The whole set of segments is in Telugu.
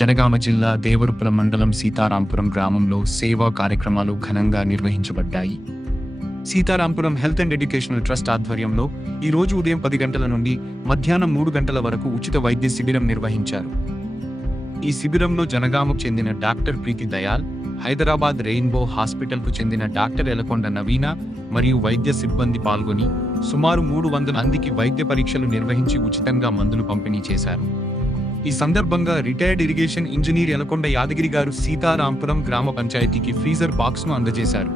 జనగామ జిల్లా దేవరుపుల మండలం సీతారాంపురం గ్రామంలో సేవా కార్యక్రమాలు ఘనంగా నిర్వహించబడ్డాయి. Sitarampuram health and educational trust ఆధ్వర్యంలో ఈ రోజు ఉదయం 10 గంటల నుండి మధ్యాహ్నం 3 గంటల వరకు ఉచిత వైద్య శిబిరం నిర్వహించారు. ఈ శిబిరంలో జనగామకు చెందిన డాక్టర్ ప్రీతి దయాల్, హైదరాబాద్ రెయిన్బో హాస్పిటల్కు చెందిన డాక్టర్ ఎలకొండ నవీన మరియు వైద్య సిబ్బంది పాల్గొని సుమారు 300 మందికి వైద్య పరీక్షలు నిర్వహించి ఉచితంగా మందులు పంపిణీ చేశారు. ఈ సందర్భంగా retired irrigation engineer Elakonda Yadagiri గారు సీతారాంపురం గ్రామ పంచాయతీకి ఫ్రీజర్ బాక్స్ ను అందజేశారు.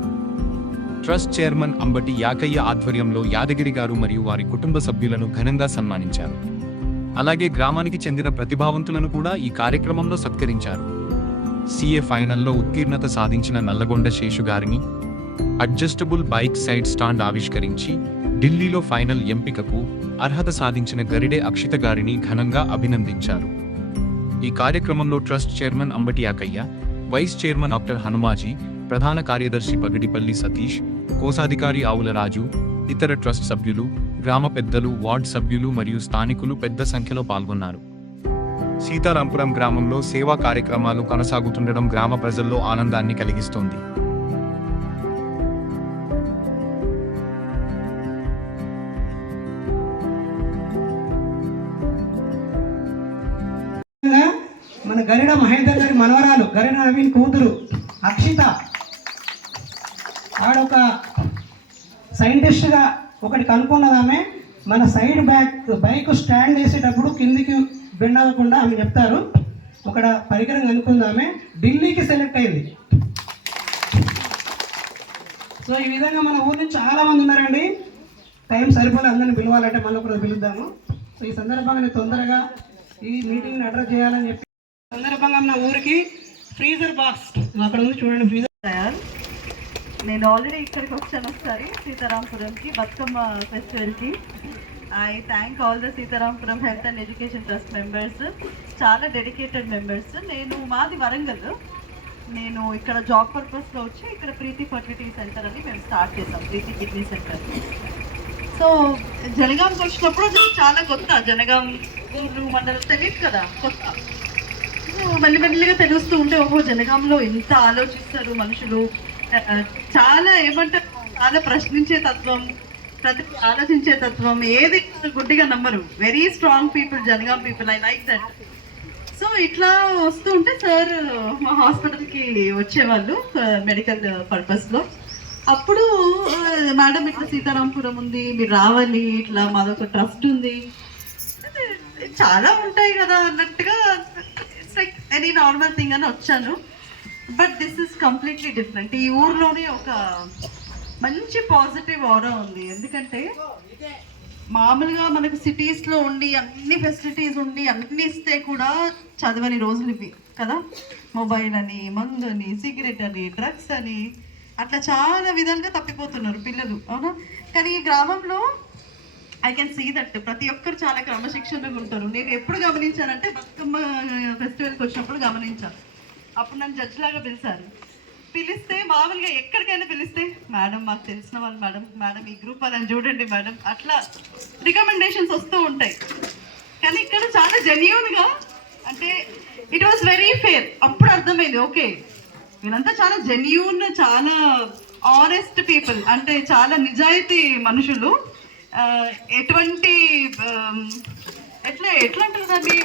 ట్రస్ట్ చైర్మన్ అంబటి యాకయ్య ఆధ్వర్యంలో యాదగిరి గారు మరియు వారి కుటుంబ సభ్యులను ఘనంగా సన్మానించారు. అలాగే గ్రామానికి చెందిన ప్రతిభావంతులను కూడా ఈ కార్యక్రమంలో సత్కరించారు. సిఏ ఫైనల్లో ఉత్తీర్ణత సాధించిన నల్లగొండ శేషు గారిని అడ్జస్టబుల్ బైక్ సైడ్ స్టాండ్ ఆవిష్కరించి ఢిల్లీలో ఫైనల్ ఎంపికకు అర్హత సాధించిన గరిడే అక్షిత గారిని ఘనంగా అభినందించారు. ఈ కార్యక్రమంలో trust chairman Ambati Yakaiah, vice chairman doctor Hanumaji, ప్రధాన కార్యదర్శి పగిడిపల్లి సతీష్, కోశాధికారి ఆవుల రాజు, ఇతర ట్రస్ట్ సభ్యులు, గ్రామ పెద్దలు, వార్డు సభ్యులు మరియు స్థానికులు పెద్ద సంఖ్యలో పాల్గొన్నారు. సీతారాంపురం గ్రామంలో సేవా కార్యక్రమాలు కొనసాగుతుండడం గ్రామ ప్రజల్లో ఆనందాన్ని కలిగిస్తోంది. మన గరిడ మహేందర్ గారి మనవరాలు గరిడ నవీన్ కూతురు అక్షిత ఆడొక సైంటిస్ట్గా ఒకటి కనుక్కున్నదామె. మన సైడ్ బైక్ స్టాండ్ వేసేటప్పుడు కిందికి బెండ్ అవ్వకుండా ఆమె చెప్తారు. ఒక పరికరం కనుక్కుందామె, ఢిల్లీకి సెలెక్ట్ అయింది. సో ఈ విధంగా మన ఊరి నుంచి చాలామంది ఉన్నారండి. టైం సరిపోలే, అందరిని పిలవాలంటే మళ్ళీ ఒకరు పిలుద్దాము. సో ఈ సందర్భంగా నేను తొందరగా ఈ మీటింగ్ని అడ్రస్ చేయాలని చెప్పి సందర్భంగా నా ఊరికి ఫ్రీజర్ బాక్స్ అక్కడ ఉంది చూడండి. ఫ్రీజర్ తయారు. నేను ఆల్రెడీ ఇక్కడికి వచ్చాను ఒకసారి సీతారాంపురంకి బతుకమ్మ ఫెస్టివల్కి. I thank all the Sitarampuram health and education trust members, చాలా డెడికేటెడ్ మెంబర్స్. మాది వరంగల్. నేను ఇక్కడ జాబ్ పర్పస్లో వచ్చి ఇక్కడ ప్రీతి ఫర్టిలిటీ సెంటర్ అని మేము స్టార్ట్ చేసాం, ప్రీతి కిడ్నీ సెంటర్. సో జనగాంకి వచ్చినప్పుడు చాలా కొత్త, జనగాం ఊరు మండలం తెలియదు కదా, కొత్త. మెల్లిమెల్లిగా తెలుస్తూ ఉంటే ఓహో జనగాంలో ఎంత ఆలోచిస్తారు మనుషులు, చాలా ఏమంటారు, చాలా ప్రశ్నించే తత్వం, ప్రతి ఆలోచించే తత్వం, ఏది గుడ్డిగా నమ్మరు. Very strong people, Jangaon people. I like that. So ఇట్లా వస్తూ ఉంటే సార్ మా హాస్పిటల్కి వచ్చేవాళ్ళు మెడికల్ పర్పస్లో. అప్పుడు మేడం ఇట్లా సీతారాంపురం ఉంది, మీరు రావాలి, ఇట్లా మాదొక ట్రస్ట్ ఉంది, చాలా ఉంటాయి కదా అన్నట్టుగా, it's like any normal thing అని వచ్చాను. But this is completely different. ఈ ఊర్లోనే ఒక మంచి పాజిటివ్ ఆరా ఉంది. ఎందుకంటే మామూలుగా మనకు సిటీస్లో ఉండి అన్ని ఫెసిలిటీస్ ఉండి అన్ని ఇస్తే కూడా చదవని రోజులు ఇవి కదా. మొబైల్ అని, మందు అని, సిగరెట్ అని, డ్రగ్స్ అని, అట్లా చాలా విధాలుగా తప్పిపోతున్నారు పిల్లలు, అవునా. కానీ ఈ గ్రామంలో ఐ కెన్ సీ దట్ ప్రతి ఒక్కరు చాలా క్రమశిక్షణగా ఉంటారు. నేను ఎప్పుడు గమనించానంటే బతుకమ్మ ఫెస్టివల్కి వచ్చినప్పుడు గమనించాను. అప్పుడు నన్ను జడ్జ్ లాగా పిలిస్తే మామూలుగా ఎక్కడికైనా పిలిస్తే మేడం మాకు తెలిసిన వాళ్ళు, మేడం ఈ గ్రూప్ వాళ్ళని చూడండి మేడం, అట్లా రికమెండేషన్స్ వస్తూ ఉంటాయి. కానీ ఇక్కడ చాలా జెన్యూన్గా, అంటే ఇట్ వాస్ వెరీ ఫేర్. అప్పుడు అర్థమైంది ఓకే వీళ్ళంతా చాలా జెన్యూన్, చాలా ఆనెస్ట్ పీపుల్, అంటే చాలా నిజాయితీ మనుషులు. ఎటువంటి ఎట్లా అంటారు దాన్ని,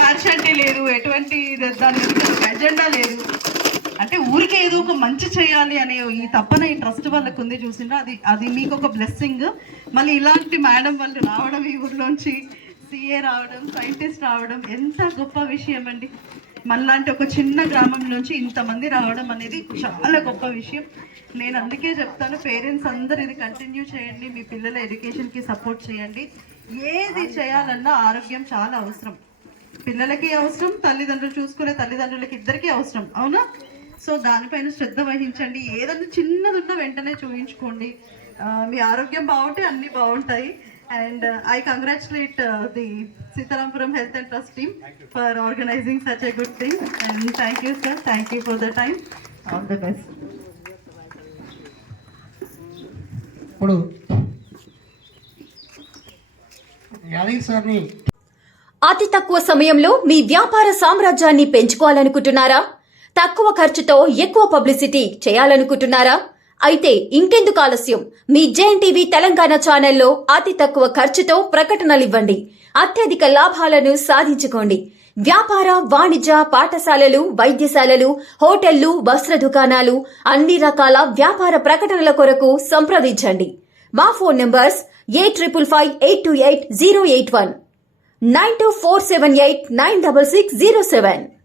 పార్షియాలిటీ లేదు, ఎటువంటి దాని అజెండా లేదు. అంటే ఊరికే ఏదో ఒక మంచి చేయాలి అనే ఈ తప్పన ఈ ట్రస్ట్ వాళ్ళకు ఉంది చూసిండ్రా, అది మీకు ఒక బ్లెస్సింగ్. మళ్ళీ ఇలాంటి మేడం వాళ్ళు రావడం, ఈ ఊర్లోంచి సిఏ రావడం, సైంటిస్ట్ రావడం ఎంత గొప్ప విషయం అండి. మనలాంటి ఒక చిన్న గ్రామం నుంచి ఇంతమంది రావడం అనేది చాలా గొప్ప విషయం. నేను అందుకే చెప్తాను, పేరెంట్స్ అందరు ఇది కంటిన్యూ చేయండి, మీ పిల్లల ఎడ్యుకేషన్కి సపోర్ట్ చేయండి. ఏది చేయాలన్నా ఆరోగ్యం చాలా అవసరం, పిల్లలకి అవసరం, తల్లిదండ్రులు చూసుకునే తల్లిదండ్రులకి ఇద్దరికీ అవసరం, అవునా. సో దానిపైన శ్రద్ధ వహించండి. ఏదన్నా చిన్నది ఉన్నా వెంటనే చూపించుకోండి. మీ ఆరోగ్యం బాగుంటే అన్నీ బాగుంటాయి. And I congratulate the Sitaramparam Health and Trust team for organizing such a good thing. And thank you, sir. Thank you for the time. All the best. ఇప్పుడు యాదగిరి సార్ని అతి తక్కువ సమయంలో మీ వ్యాపార సామ్రాజ్యాన్ని పెంచుకోవాలనుకుంటున్నారా? తక్కువ ఖర్చుతో ఎక్కువ పబ్లిసిటీ చేయాలనుకుంటున్నారా? అయితే ఇంకెందుకు ఆలస్యం? మీ జేఎన్టీవీ తెలంగాణ ఛానల్లో అతి తక్కువ ఖర్చుతో ప్రకటనలు ఇవ్వండి. అత్యధిక లాభాలను సాధించుకోండి. వ్యాపార, వాణిజ్య, పాఠశాలలు, వైద్యశాలలు, హోటళ్లు, వస్త్ర దుకాణాలు, అన్ని రకాల వ్యాపార ప్రకటనల కొరకు సంప్రదించండి. మా ఫోన్ నంబర్స్ 8558288081 9247896607.